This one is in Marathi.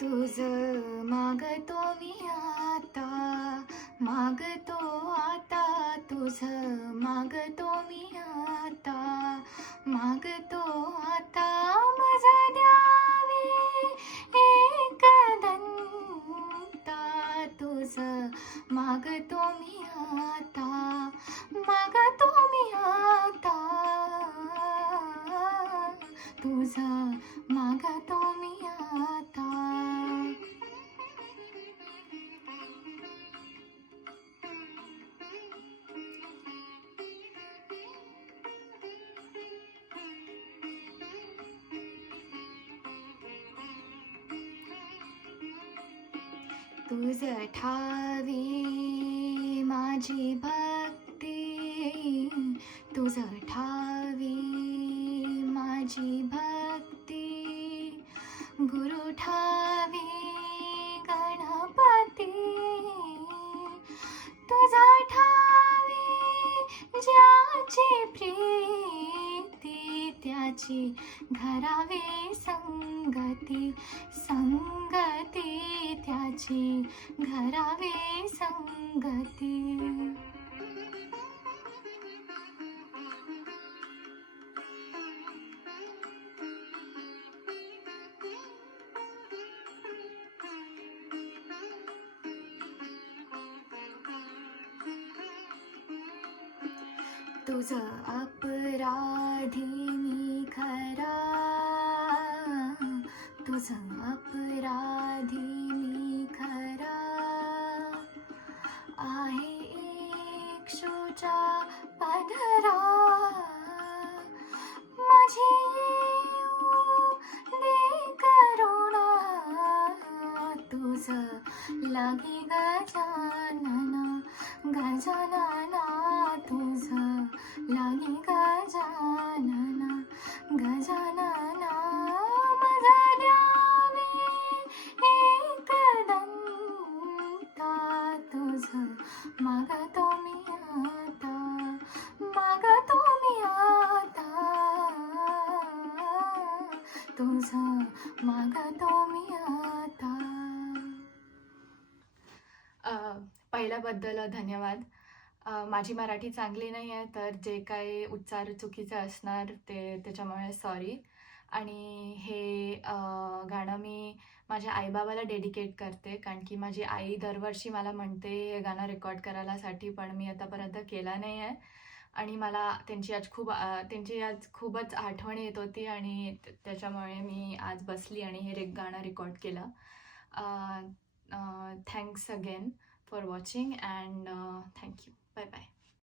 तुझं मागतो मी आता, मागतो आता, तुझं मागतो मी आता, मागतो आता, माझा द्यावे एक दंता, तुझं मागतो मी आता, मागतो मी आता, तुझं मागतो मी आता. तुझं ठावी माझी भक्ती, तुझं ठावी माझी भक्ती, गुरु ठावी गणपती, तुझा ठावी ज्याची प्रीती, त्याची घरावे संगती, संगती त्याची घरावे संगती. तुझं अपराधी मी खरा, तुझं अपराधी मी खरा, आहे इक्षुच्या पदरा, माझी येऊ दे करुणा, तुझं लागी गजानना, गजानना, तुझं लागी गजानना, गजानना, माझा द्यावे एक दंता, तुझं मागतो मी आता, मागतो मी आता, तुझं मागतो मी आता. पहिल्याबद्दल धन्यवाद. माझी मराठी चांगली नाही आहे, तर जे काही उच्चार चुकीचे असणार त्याच्यामुळे सॉरी. आणि हे गाणं मी माझ्या आईबाबाला डेडिकेट करते, कारण की माझी आई दरवर्षी मला म्हणते हे गाणं रेकॉर्ड करायलासाठी, पण मी आतापर्यंत केला नाही आहे. आणि मला त्यांची आज खूपच आठवण येत होती, आणि त्याच्यामुळे मी आज बसली आणि हे गाणं रेकॉर्ड केलं. Thanks again for watching, and thank you. Bye bye.